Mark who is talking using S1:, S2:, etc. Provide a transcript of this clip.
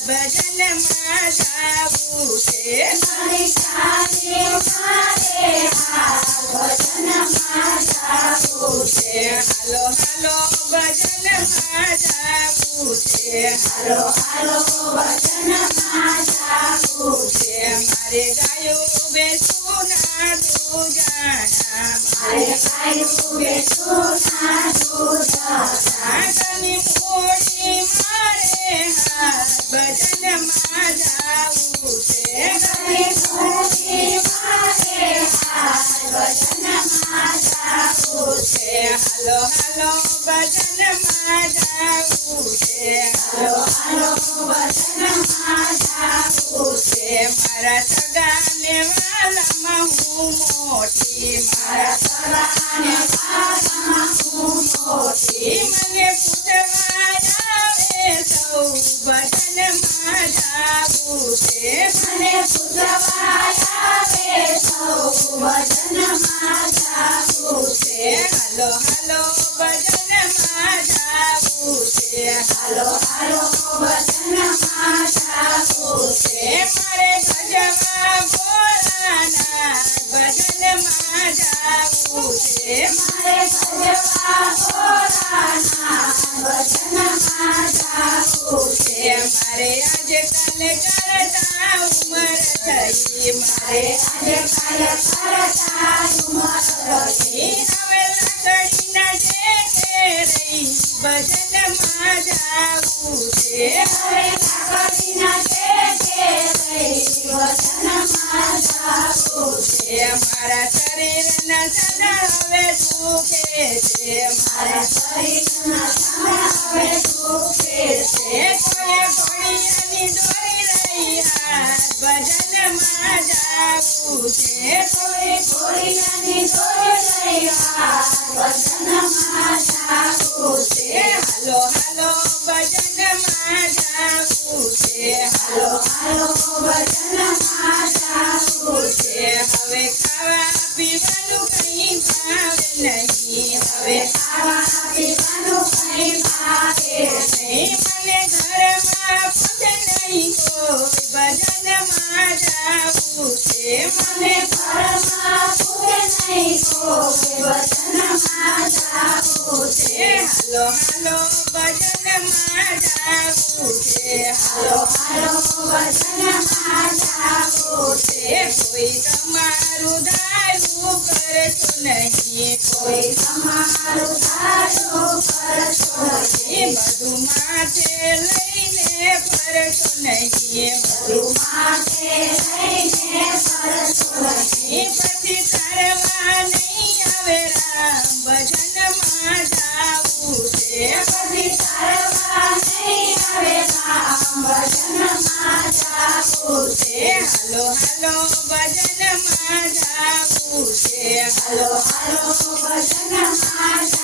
S1: હાથ ભજનમાં જાવું છે.
S2: મારી મારે
S1: હાલો હાલો ભજનમાં જાવું છે.
S2: હાલો હાલો ભજનમાં જાવું
S1: છે. મારે ગાયો બેસું ના દુજાણા
S2: મારે ગાયું બેસું ના દૂધ
S1: માતાની જાવું છે હાલો હાલો ભજનમાં જાવું છે
S2: હાલો હાલો ભજનમાં જાવું
S1: છે મારા સગાને વાલામાં હું મોટી
S2: મારા
S1: મારા
S2: સગાને વાલામાં હું મોટી
S1: એ મને પૂજવા આવે સૌ ભજનમાં જાવું છે
S2: મને પૂજવા આવે સૌ ભજનમાં જાવું
S1: છે હાલો જાવું છે. મારે ભજવા ભોળાનાથ ભજનમાં જાવું છે.
S2: મારે ભજવા
S1: છે. મારે આજે કાલે કરતા
S2: મારે આજે કાલે કરતા રહી
S1: ભજનમાં જાવું છે
S2: લાકડીના ટેકે રહી ભજનમાં જાવું
S1: છે મારા શરીરના સદા હવે દુખે છે.
S2: મારા
S1: ખાવા પીવાનું કઈ નહીં હવે
S2: ખાવા પીવાનું કઈ ભાવે નહીં
S1: મને ઘરમાં જાવું છે.
S2: મને ઘરમાં પૂરે નહીં કોઈ છે
S1: હાલો હાલો ભજનમાં છે
S2: હાલો
S1: કોઈ તમારું દારૂ કરશો નહીં.
S2: કોઈ તમારું દારૂ કરશો નહીં.
S1: બધું માથે લઈને ફરશો નહીં.
S2: બધું માથે લઈને ફરશો નહીં.
S1: પછી કરવા છે. એ હાલો ભજન ભજનમાં જાવું છે.
S2: હાલો હાલો ભજનમાં જાવું